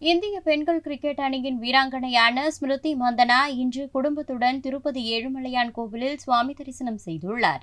இந்திய பெண்கள் கிரிக்கெட் அணியின் வீராங்கனையான ஸ்மிருதி மந்தனா இன்று குடும்பத்துடன் திருப்பதி ஏழுமலையான் கோவிலில் சுவாமி தரிசனம் செய்துள்ளார்.